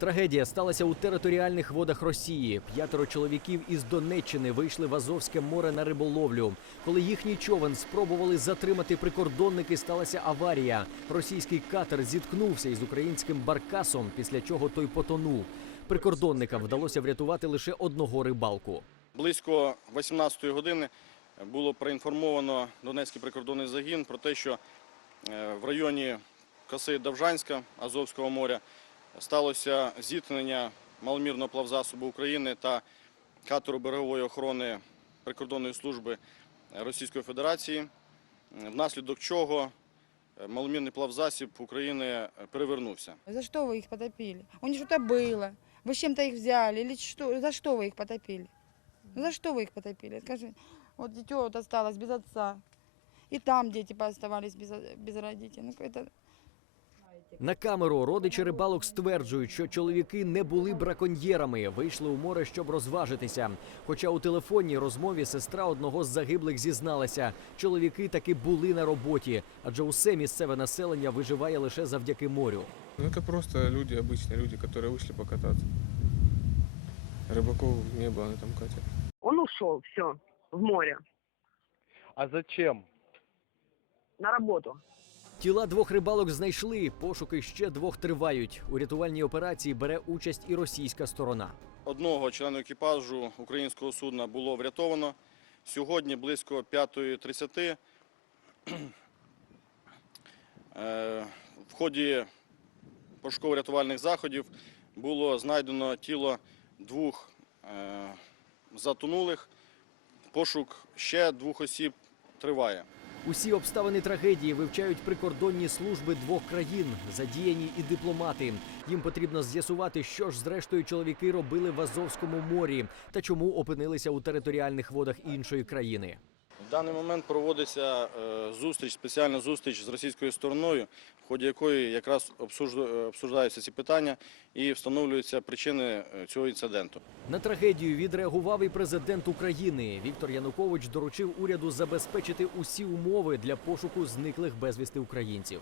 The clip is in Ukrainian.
Трагедія сталася у територіальних водах Росії. П'ятеро чоловіків із Донеччини вийшли в Азовське море на риболовлю. Коли їхній човен спробували затримати прикордонники, сталася аварія. Російський катер зіткнувся із українським баркасом, після чого той потонув. Прикордонникам вдалося врятувати лише одного рибалку. Близько 18-ї години було проінформовано Донецький прикордонний загін про те, що е, в районі коси Довжанська Азовського моря сталося зіткнення маломірного плавзасобу України та катеру берегової охорони прикордонної служби Російської Федерації, внаслідок чого е, маломірний плавзасіб України е, перевернувся. За что вы их потопили? У них что-то было. Вы с чем-то их взяли? Или что? За что вы их потопили? Ну, За что вы их потопили? Скажи, вот дитё вот осталось без отца. И там дети пооставались без, без родителей. Ну, это... На камеру родичі рибалок стверджують, що чоловіки не були браконьєрами, вийшли у море, щоб розважитися. Хоча у телефонній розмові сестра одного з загиблих зізналася, чоловіки таки були на роботі, адже усе місцеве населення виживає лише завдяки морю. Ну, это просто люди, обычные люди, которые вышли покататься. Рыбаков не было на этом катере. Он ушел, все, в море, А зачем? на работу. Тіла двох рибалок знайшли. Пошуки ще двох тривають. У рятувальній операції бере участь і російська сторона. Одного члена екіпажу українського судна було врятовано. Сьогодні близько 5.30 е, в ході пошуково-рятувальних заходів було знайдено тіло двох е, затонулих. Пошук ще двох осіб триває. Усі обставини трагедії вивчають прикордонні служби двох країн, задіяні і дипломати. Їм потрібно з'ясувати, що ж зрештою чоловіки робили в Азовському морі та чому опинилися у територіальних водах іншої країни. В даний момент проводиться е, зустріч, спеціальна зустріч з російською стороною, в ході якої якраз е, обсуждаються ці питання і встановлюються причини е, цього інциденту. На трагедію відреагував і президент України. Віктор Янукович доручив уряду забезпечити усі умови для пошуку зниклих безвісти українців.